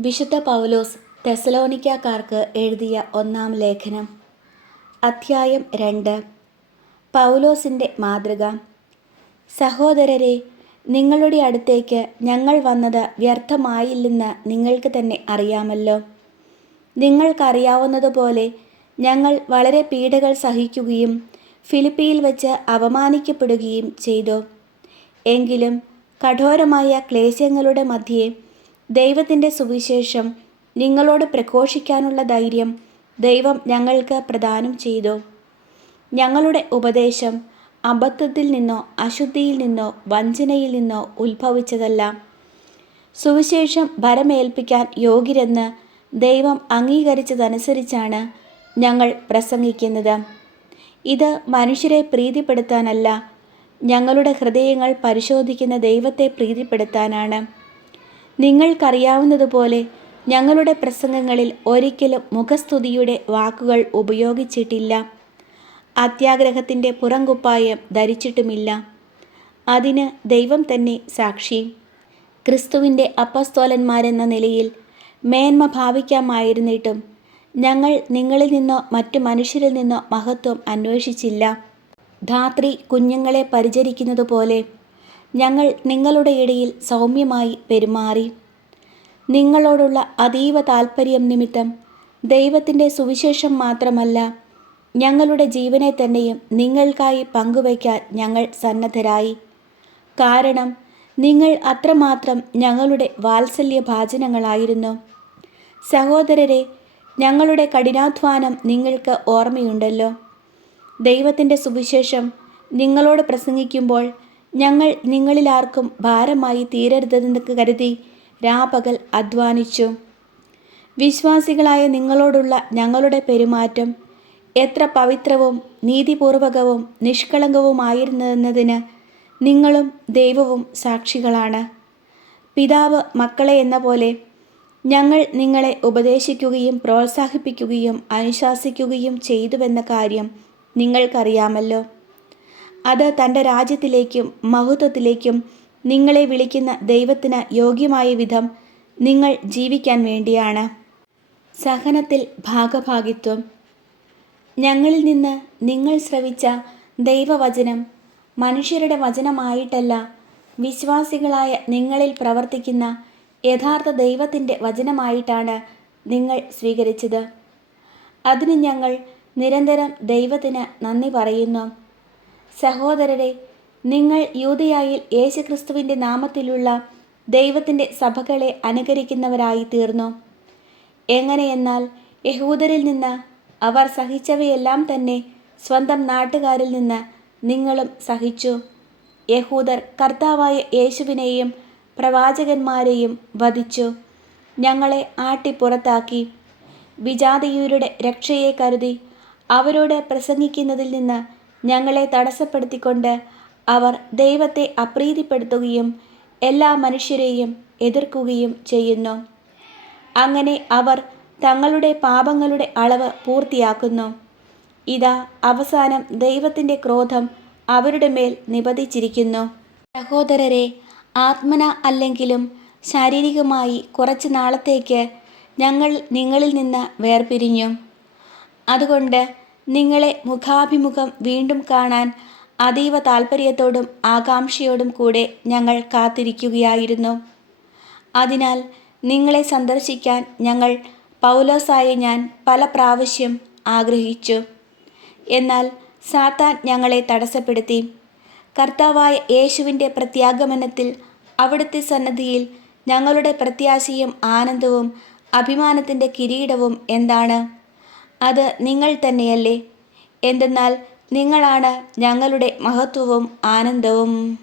വിശുദ്ധ പൗലോസ് തെസലോണിക്കാർക്ക് എഴുതിയ ഒന്നാം ലേഖനം. അധ്യായം രണ്ട്. പൗലോസിന്റെ മാതൃക. സഹോദരരെ നിങ്ങളുടെ അടുത്തേക്ക് ഞങ്ങൾ വന്നത് വ്യർത്ഥമായില്ലെന്ന് നിങ്ങൾക്ക് തന്നെ അറിയാമല്ലോ. നിങ്ങൾക്കറിയാവുന്നതുപോലെ ഞങ്ങൾ വളരെ പീഡകൾ സഹിക്കുകയും ഫിലിപ്പിയിൽ വെച്ച് അപമാനിക്കപ്പെടുകയും ചെയ്തു. എങ്കിലും കഠോരമായ ക്ലേശങ്ങളുടെ മധ്യേ ദൈവത്തിന്റെ സുവിശേഷം നിങ്ങളോട് പ്രഘോഷിക്കാനുള്ള ധൈര്യം ദൈവം ഞങ്ങൾക്ക് പ്രദാനം ചെയ്തു. ഞങ്ങളുടെ ഉപദേശം അബദ്ധത്തിൽ നിന്നോ അശുദ്ധിയിൽ നിന്നോ വഞ്ചനയിൽ നിന്നോ ഉത്ഭവിച്ചതല്ല. സുവിശേഷം ഭരമേൽപ്പിക്കാൻ യോഗ്യരെന്ന് ദൈവം അംഗീകരിച്ചതനുസരിച്ചാണ് ഞങ്ങൾ പ്രസംഗിക്കുന്നത്. ഇത് മനുഷ്യരെ പ്രീതിപ്പെടുത്താനല്ല ഞങ്ങളുടെ ഹൃദയങ്ങൾ പരിശോധിക്കുന്ന ദൈവത്തെ പ്രീതിപ്പെടുത്താനാണ്. നിങ്ങൾക്കറിയാവുന്നതുപോലെ ഞങ്ങളുടെ പ്രസംഗങ്ങളിൽ ഒരിക്കലും മുഖസ്തുതിയുടെ വാക്കുകൾ ഉപയോഗിച്ചിട്ടില്ല. അത്യാഗ്രഹത്തിന്റെ പുറംകുപ്പായം ധരിച്ചിട്ടുമില്ല. അതിന് ദൈവം തന്നെ സാക്ഷി. ക്രിസ്തുവിന്റെ അപ്പസ്തോലന്മാരെന്ന നിലയിൽ മേന്മ ഭാവിക്കാമായിരുന്നിട്ടും ഞങ്ങൾ നിങ്ങളിൽ നിന്നോ മറ്റു മനുഷ്യരിൽ നിന്നോ മഹത്വം അന്വേഷിച്ചില്ല. ധാത്രി കുഞ്ഞുങ്ങളെ പരിചരിക്കുന്നതുപോലെ ഞങ്ങൾ നിങ്ങളുടെ ഇടയിൽ സൗമ്യമായി പെരുമാറി. നിങ്ങളോടുള്ള അതീവ താൽപ്പര്യം നിമിത്തം ദൈവത്തിന്റെ സുവിശേഷം മാത്രമല്ല ഞങ്ങളുടെ ജീവനെ തന്നെയും നിങ്ങൾക്കായി പങ്കുവയ്ക്കാൻ ഞങ്ങൾ സന്നദ്ധരായി. കാരണം നിങ്ങൾ അത്രമാത്രം ഞങ്ങളുടെ വാത്സല്യ ഭാചനങ്ങളായിരുന്നു സഹോദരരെ ഞങ്ങളുടെ കഠിനാധ്വാനം നിങ്ങൾക്ക് ഓർമ്മയുണ്ടല്ലോ. ദൈവത്തിന്റെ സുവിശേഷം നിങ്ങളോട് പ്രസംഗിക്കുമ്പോൾ ഞങ്ങൾ നിങ്ങളിലാർക്കും ഭാരമായി തീരരുതെന്ന് കരുതി രാപകൽ അധ്വാനിച്ചു. വിശ്വാസികളായ നിങ്ങളോടുള്ള ഞങ്ങളുടെ പെരുമാറ്റം എത്ര പവിത്രവും നീതിപൂർവകവും നിഷ്കളങ്കവുമായിരുന്നതിന് നിങ്ങളും ദൈവവും സാക്ഷികളാണ്. പിതാവ് മക്കളെ എന്ന പോലെ ഞങ്ങൾ നിങ്ങളെ ഉപദേശിക്കുകയും പ്രോത്സാഹിപ്പിക്കുകയും അനുശാസിക്കുകയും ചെയ്തുവെന്ന കാര്യം നിങ്ങൾക്കറിയാമല്ലോ. അത് തന്റെ രാജ്യത്തിലേക്കും മഹത്വത്തിലേക്കും നിങ്ങളെ വിളിക്കുന്ന ദൈവത്തിന് യോഗ്യമായ വിധം നിങ്ങൾ ജീവിക്കാൻ വേണ്ടിയാണ്. സഹനത്തിൽ ഭാഗഭാഗിത്വം. ഞങ്ങളിൽ നിന്ന് നിങ്ങൾ ശ്രവിച്ച ദൈവവചനം മനുഷ്യരുടെ വചനമായിട്ടല്ല വിശ്വാസികളായ നിങ്ങളിൽ പ്രവർത്തിക്കുന്ന യഥാർത്ഥ ദൈവത്തിന്റെ വചനമായിട്ടാണ് നിങ്ങൾ സ്വീകരിച്ചത്. അതിന് ഞങ്ങൾ നിരന്തരം ദൈവത്തിന് നന്ദി പറയുന്നു. സഹോദരരെ നിങ്ങൾ യൂതയായിൽ യേശുക്രിസ്തുവിന്റെ നാമത്തിലുള്ള ദൈവത്തിന്റെ സഭകളെ അനുകരിക്കുന്നവരായി തീർന്നു. എങ്ങനെയെന്നാൽ യഹൂദരിൽ നിന്ന് അവർ സഹിച്ചവയെല്ലാം തന്നെ സ്വന്തം നാട്ടുകാരിൽ നിന്ന് നിങ്ങളും സഹിച്ചു. യഹൂദർ കർത്താവായ യേശുവിനെയും പ്രവാചകന്മാരെയും വധിച്ചു. ഞങ്ങളെ ആട്ടിപ്പുറത്താക്കി വിജാതീയരുടെ രക്ഷയെ കരുതി അവരോട് പ്രസംഗിക്കുന്നതിൽ നിന്ന് ഞങ്ങളെ തടസ്സപ്പെടുത്തിക്കൊണ്ട് അവർ ദൈവത്തെ അപ്രീതിപ്പെടുത്തുകയും എല്ലാ മനുഷ്യരെയും എതിർക്കുകയും ചെയ്യുന്നു. അങ്ങനെ അവർ തങ്ങളുടെ പാപങ്ങളുടെ അളവ് പൂർത്തിയാക്കുന്നു. ഇതാ അവസാനം ദൈവത്തിന്റെ ക്രോധം അവരുടെ മേൽ നിപതിച്ചിരിക്കുന്നു. സഹോദരരെ ആത്മന അല്ലെങ്കിലും ശാരീരികമായി കുറച്ച് നാളത്തേക്ക് ഞങ്ങൾ നിങ്ങളിൽ നിന്ന് വേർപിരിഞ്ഞു. അതുകൊണ്ട് നിങ്ങളെ മുഖാഭിമുഖം വീണ്ടും കാണാൻ അതീവ താൽപ്പര്യത്തോടും ആകാംക്ഷയോടും കൂടെ ഞങ്ങൾ കാത്തിരിക്കുകയായിരുന്നു. അതിനാൽ നിങ്ങളെ സന്ദർശിക്കാൻ ഞങ്ങൾ പൗലോസായ ഞാൻ പല പ്രാവശ്യം ആഗ്രഹിച്ചു. എന്നാൽ സാത്താൻ ഞങ്ങളെ തടസ്സപ്പെടുത്തി. കർത്താവായ യേശുവിന്റെ പ്രത്യാഗമനത്തിൽ അവിടുത്തെ സന്നദ്ധിയിൽ ഞങ്ങളുടെ പ്രത്യാശയും ആനന്ദവും അഭിമാനത്തിന്റെ കിരീടവും എന്താണ്? അത് നിങ്ങൾ തന്നെയല്ലേ? എന്തെന്നാൽ നിങ്ങളാണ് ഞങ്ങളുടെ മഹത്വവും ആനന്ദവും.